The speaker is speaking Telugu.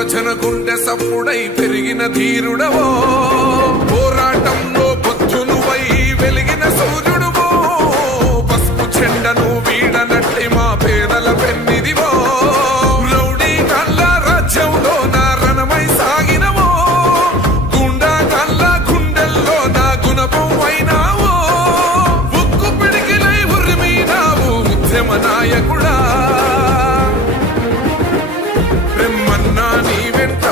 ఆలోచన గుండె సప్పుడై పెరిగిన ధీరుడవో పోరాటంలో పొద్దునువై వెలిగిన సూర్యుడువో పసుపు చెండను వీడనట్టి మా పేదల పెన్నిదివో రౌడీ కళ్ళ రాజ్యంలో నా రణమై సాగినవో గుండా కళ్ళ గుండెల్లో నా గుణపం అయినావో ఉక్కు పిడికిలై ఉరిమినావు ఉద్యమ నాయకుడా బ్రహ్మన్నా నీ వెంట